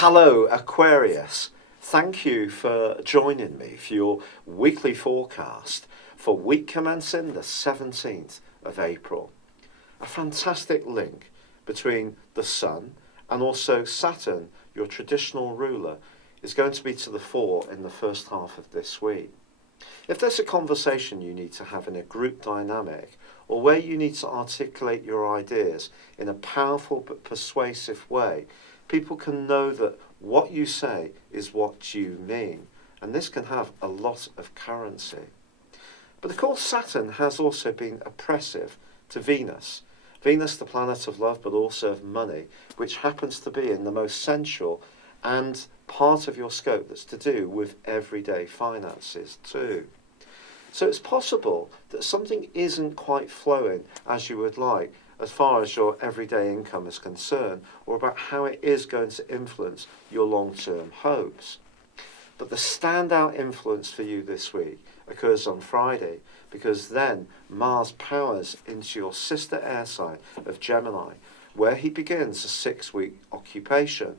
Hello Aquarius, thank you for joining me for your weekly forecast for week commencing the 17th of April. A fantastic link between the Sun and also Saturn, your traditional ruler, is going to be to the fore in the first half of this week. If there's a conversation you need to have in a group dynamic, or where you need to articulate your ideas in a powerful but persuasive way, people can know that what you say is what you mean, and this can have a lot of currency. But of course Saturn has also been oppressive to Venus. Venus, the planet of love, but also of money, which happens to be in the most sensual and part of your scope that's to do with everyday finances too. So it's possible that something isn't quite flowing as you would like as far as your everyday income is concerned, or about how it is going to influence your long-term hopes. But the standout influence for you this week occurs on Friday, because then Mars powers into your sister air sign of Gemini, where he begins a 6-week occupation.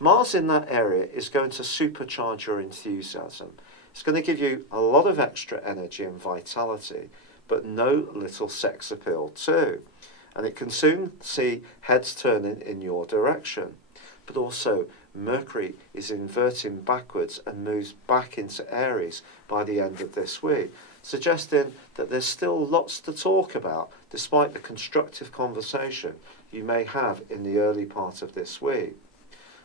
Mars in that area is going to supercharge your enthusiasm. It's going to give you a lot of extra energy and vitality, but no little sex appeal too. And it can soon see heads turning in your direction. But also, Mercury is inverting backwards and moves back into Aries by the end of this week, suggesting that there's still lots to talk about, despite the constructive conversation you may have in the early part of this week.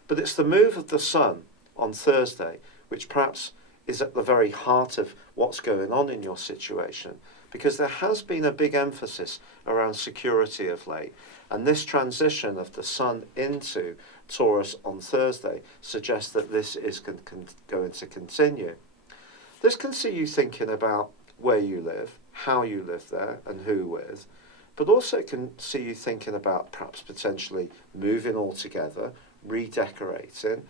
But it's the move of the Sun on Thursday, which perhaps is at the very heart of what's going on in your situation, because there has been a big emphasis around security of late, and this transition of the Sun into Taurus on Thursday suggests that this is going to continue. This can see you thinking about where you live, how you live there, and who with, but also it can see you thinking about perhaps potentially moving altogether, redecorating,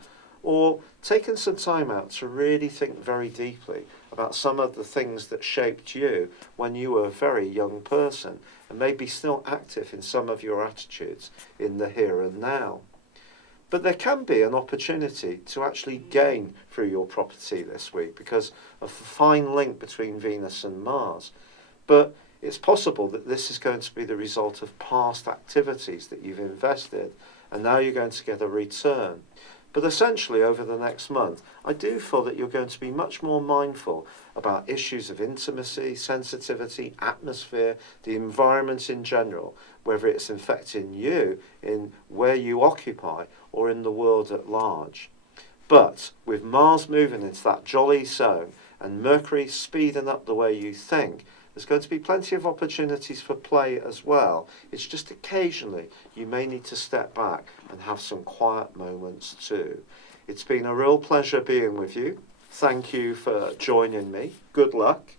or taking some time out to really think very deeply about some of the things that shaped you when you were a very young person, and maybe still active in some of your attitudes in the here and now. But there can be an opportunity to actually gain through your property this week because of the fine link between Venus and Mars. But it's possible that this is going to be the result of past activities that you've invested, and now you're going to get a return. But essentially, over the next month, I do feel that you're going to be much more mindful about issues of intimacy, sensitivity, atmosphere, the environment in general, whether it's affecting you in where you occupy or in the world at large. But with Mars moving into that jolly zone and Mercury speeding up the way you think, there's going to be plenty of opportunities for play as well. It's just occasionally you may need to step back and have some quiet moments too. It's been a real pleasure being with you. Thank you for joining me. Good luck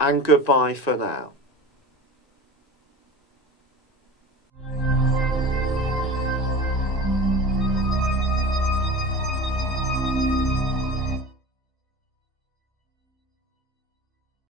and goodbye for now.